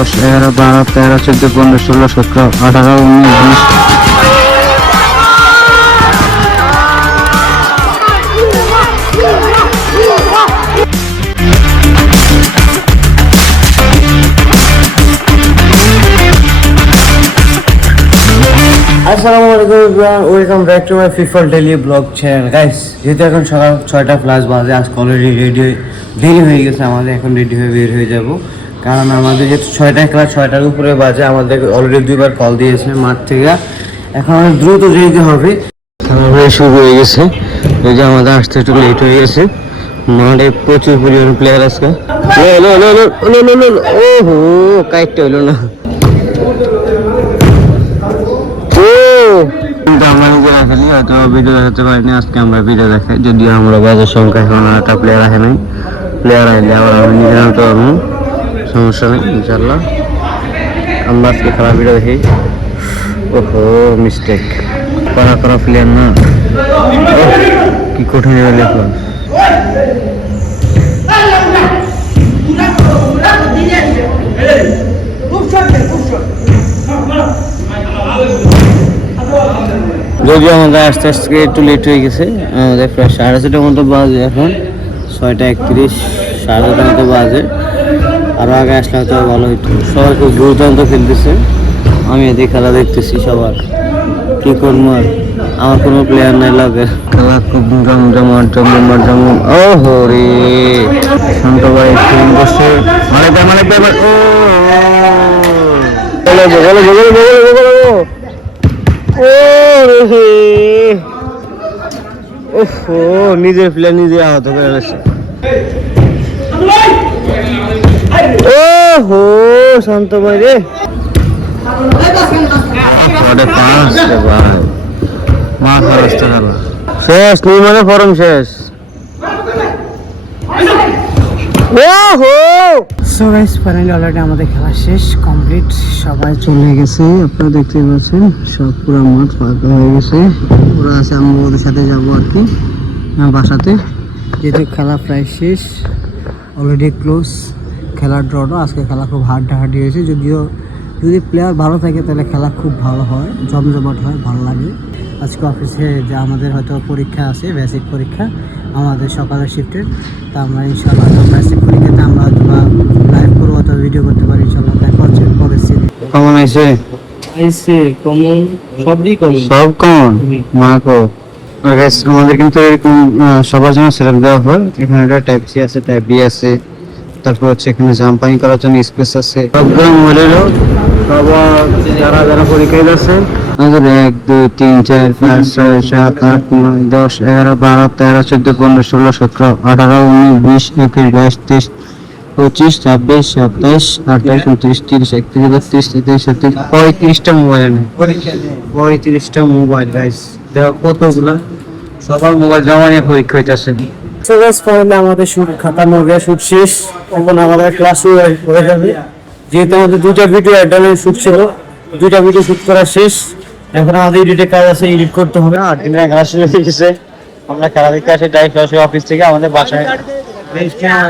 10, 11, 12, 13, 14, 15, 16, 17, 18, 19, 20। আসসালামু আলাইকুম everyone, welcome back to my ফিফল daily blog channel. Guys, যেহেতু এখন সকাল 6টা প্লাস বাজে, আজকে অলরেডি দেরি হয়ে গেছে আমাদের। এখন রেডি হয়ে বের হয়ে যাব, কারণ আমাদের যেহেতু 6টায় ক্লাস, 6টার উপরে বাজে। আমাদের অলরেডি 2বার কল দিয়েছে মাঠ থেকে। এখন আমাদের দ্রুত যেতে হবে, খেলাধুলা শুরু হয়ে গেছে। এই যে আমাদের আসতে একটু লেট হয়ে গেছে। মাঠে প্রচুর পরিমাণে প্লেয়ার আছে। ওহো, কাইটটা হইলো না। আমরা নিজেরা খেলি, হয়তো ভিডিও দেখাতে পারিনি। আজকে আমরা ভিডিও দেখাই, যদিও আমরা বাজার সংখ্যা এখন একটা প্লেয়ার আসে নাই। প্লেয়ার আইলে আবার আমি নিজে আনতে পারবো, সমস্যা নেই ইনশাল্লাহ। আমরা আজকে খেলা ভিডিও দেখি। ওহো, মিস্টেক করা প্লেয়ার না, কি কঠিন লেখা। যদিও আমাদের আস্তে আস্তে একটু লেট হয়ে গেছে। আমাদের প্রায় 6:30টার মতো বাজে, এখন 6:31, 6:30টার মতো বাজে। আরও আগে আসলে হয়তো ভালো হইতো। সবাই খুব দুর্দান্ত খেলতেছে, আমি এদিকে খেলা দেখতেছি। সবার কী করবো, আর আমার কোনো প্লেয়ার নাই লাগে। খেলা খুব জমজমাট। ও হরে শান্ত ভাই ফিল্ম বসে নিজের প্লেয়ার নিজে আহত করে গেছে। ওহো, শান্ত ভাই রে, শেষ নির্মাণের ফরম শেষ। সো গাইস, ফাইনালি অলরেডি আমাদের খেলা শেষ, কমপ্লিট। সবাই চলে গেছে, আপনারা দেখতে পাচ্ছেন। সব পুরো মাঠ ফাঁকা হয়ে গেছে। ওরা আছে, আমরা ওদের সাথে যাবো আর কি বাসাতে, যেহেতু খেলা প্রায় শেষ। অলরেডি ক্লোজ, খেলার ড্রটা। আজকে খেলা খুব হাড্ডাহাড্ডি হয়েছে। যদি প্লেয়ার ভালো থাকে তাহলে খেলা খুব ভালো হয়, জমজমাট হয়, ভালো লাগে। আজকে অফিসে যে আমাদের হয়তো পরীক্ষা আছে, বেসিক পরীক্ষা আমাদের সকালের শিফটের। তা আমরা ইনশাল্লাহ বেসিক পরীক্ষাতে আমরা হয়তো লাইভ করবো, অথবা ভিডিও করতে পারি ইনশাল্লাহ। দেখা হচ্ছে পরের সিনে। কেমন আছে? সব কমন মাকো। আমাদের কিন্তু এরকম সবার জন্য সেটআপ দেওয়া হয়। এখানে একটা টাইপ সি আছে, টাইপ বি আছে, তারপর হচ্ছে এখানে জাম্পিং করার জন্য স্পেস আছে। সবগুলো মোবাইলেরও সবার যারা পরীক্ষায় আছে, 1, 2, 3, 4, 5, 6, 7, 8, 9, 10, 11, 12, 13, 14, 15, 16, 17, 18, 19, 20, 21, 22, 23, 25, 26, 27, 28, 29, 30, 31, 32, 33, 35টা মোবাইল নেই। 35টা মোবাইল গাইস, দেখো কতগুলা। সবার মোবাইল জমা নিয়ে পরীক্ষা হইতেছে। আমাদের শুট খাতানো শুট শেষ। এখন আমাদের ক্লাস শুরু হয়ে যাবে। যেহেতু আমাদের 2টা ভিডিও অ্যাডালের শুট ছিল, 2টা ভিডিও শুট করা শেষ। এখন আমাদের এডিটের কাজ আছে, এডিট করতে হবে। 8 দিনের খেলা শুরু হয়ে গেছে। আমরা খেলা দেখতে আসি ডাইরেক্ট সরাসরি অফিস থেকে আমাদের বাসায়। খেলা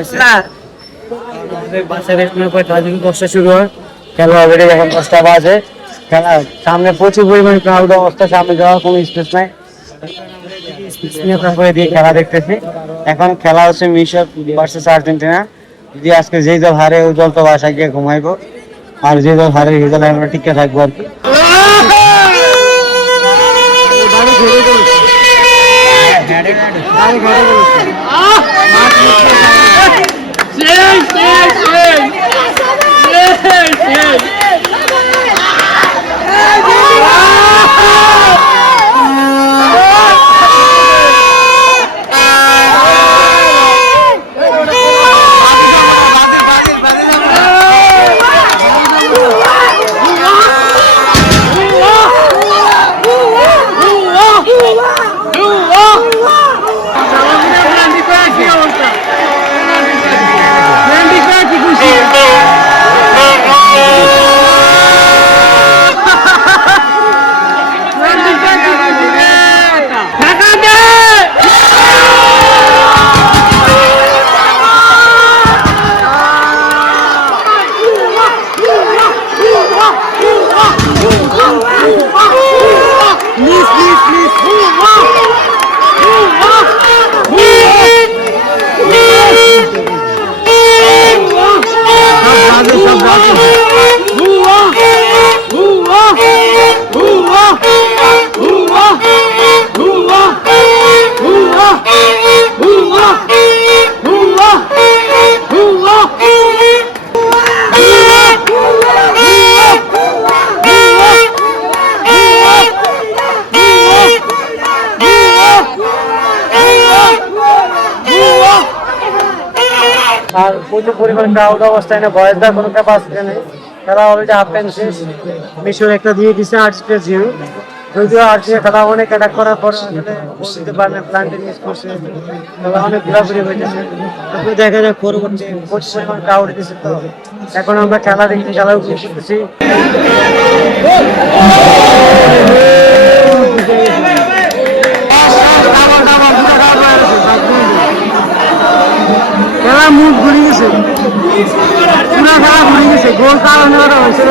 10টা শুরু হয়। খেলা অলরেডি এখন 10টা বাজে। খেলা সামনে প্রচুর পরিমাণে ক্রাউড অবস্থা, সামনে যাওয়ার কোনো স্পেস নাই। দিয়ে খেলা দেখতেছি। এখন খেলা হচ্ছে মিশর ভার্সেস আর্জেন্টিনা। যদি আজকে যেই দল হারে ওই দল তো বাসায় গিয়ে ঘুমাইবো, আর যে দল হারে সেই দল আমরা টিকে থাকবো আর কি। প্রচুর পরিমাণ ক্রাউড অবস্থায় না ভয়েস দেওয়ার কোনো ক্যাপাসিটি নেই। খেলা অলরেডি হাফ টাইম শেষ। মিশর একটা দিয়ে দিচ্ছে আর্জেন্টিনা 0। যদিও আর্জেন্টিনা খেলা অনেক অ্যাটাক করার পর আসলে বুঝতে পারে না, প্ল্যানটি মিস করছে। খেলা অনেক ঘোরাঘুরি হয়েছে। তারপরে দেখা যাক পরবর্তী প্রচুর পরিমাণ ক্রাউড দিচ্ছে। তো এখন আমরা খেলা দেখছি, খেলা উপভোগ করতেছি। খেলা মুখ ঘুরে গেছে, পুরা খেলা ঘুরে গেছে, গোল কারণে ওরা হয়েছে।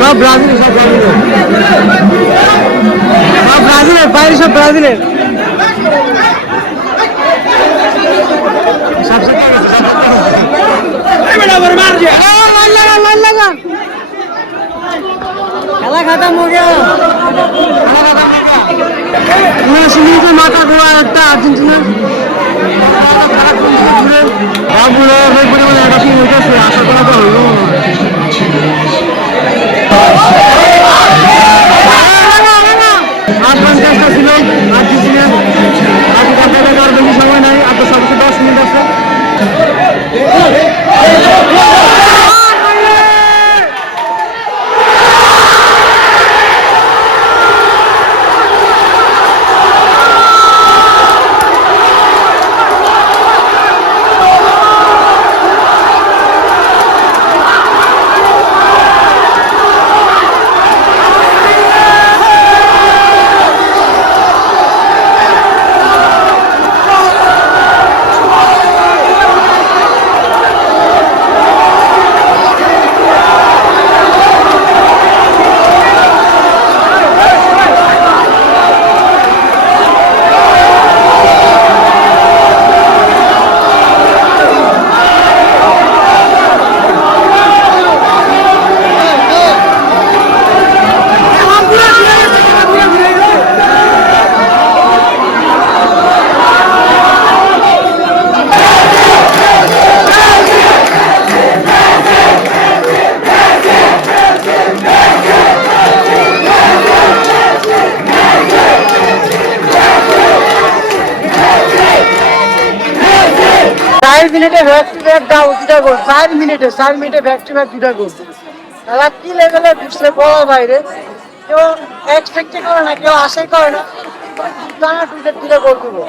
সব ব্রাজিল, সব ব্রাজিলের বাইরে, সব ব্রাজিলের। খেলা খাতাম হো গিয়া, মাথা ঘোরা একটা আর্জেন্টিনা আশা করা তো হইল। চেষ্টা ছিল আর্জেন্টিনা, আর বেশি সময় নাই, আর তো সবচেয়ে 10 মিনিট আছে। মিনিটে ব্যাক টু ব্যাক দাও দুটা গোল, 4 মিনিটে ব্যাক টু ব্যাক দুটা গোল। খেলা কি লেভেলে ঢুকছে বলার বাইরে। কেউ এক্সপেক্টই করে না, কেউ আশাই করে না টানা দুটা গোল দেবো।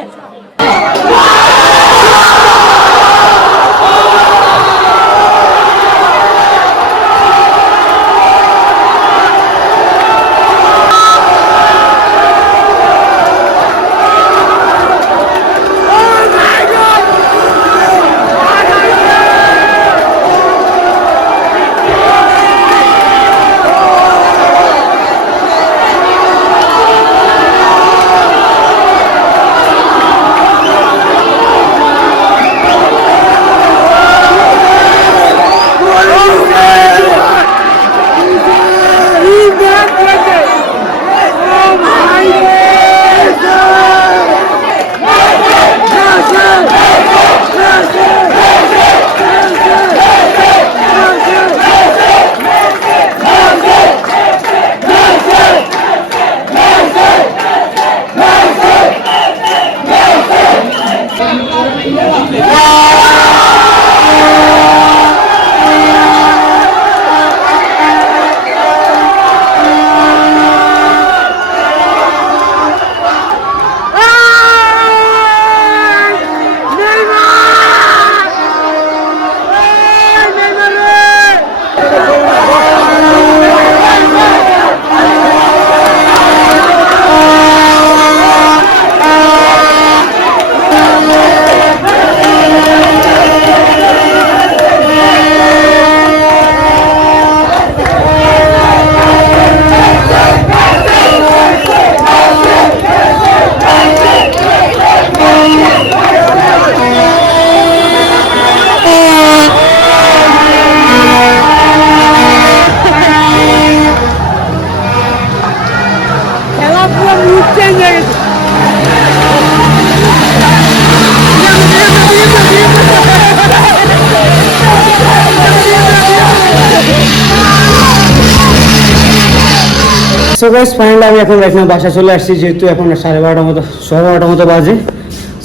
সো গাইস ফাইনালি আমি এখন এখন বাসা চলে আসছি, যেহেতু এখন 12:30 মতো 12:30 মতো বাজে।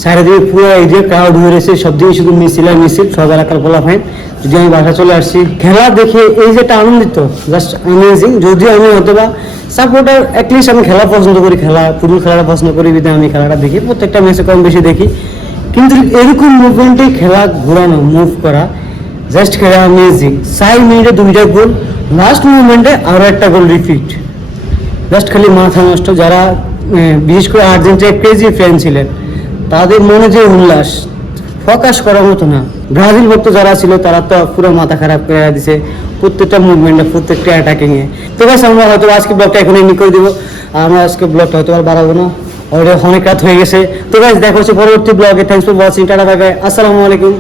চারিদিকে পুরো এরিয়া ক্রাউড হয়ে রয়েছে, সব দিকে শুধু মিছিল আর মিছিল, সব এলাকার বলা ফাইন। যদি আমি বাসা চলে আসছি, খেলা দেখে এই যে একটা আনন্দিত, জাস্ট অ্যামেজিং। যদিও আমি হয়তো বা সাপোর্টার, অ্যাটলিস্ট আমি খেলা পছন্দ করি, খেলা ফুটবল খেলাটা পছন্দ করি, বিধায় আমি খেলাটা দেখি, প্রত্যেকটা ম্যাচে কম বেশি দেখি। কিন্তু এরকম মুভমেন্টে খেলা ঘোরানো, মুভ করা, জাস্ট খেলা অ্যামেজিং। 4 মিনিটে 2টা গোল, লাস্ট মুভমেন্টে আরও একটা গোল রিপিট, জাস্ট খালি মাথা নষ্ট। যারা বিশেষ করে আর্জেন্টিনার ক্রেজি ফ্যান ছিলেন, তাদের মনে যে উল্লাস ফোকাস করার মতো না। ব্রাজিল ভক্ত যারা ছিল তারা তো পুরো মাথা খারাপ করে দিছে প্রত্যেকটা মুভমেন্টে, প্রত্যেকটা অ্যাটাকিংয়ে। তো গাইস আমরা হয়তো আজকে ব্লগটা এখানে এন্ড করে দিব। আমরা আজকে ব্লগটা হয়তো আর বাড়াবো না, অলরেডি অনেক রাত হয়ে গেছে। তো গাইস দেখা হচ্ছে পরবর্তী ব্লগে। Thanks for watching, tata bye bye, আসসালামু আলাইকুম।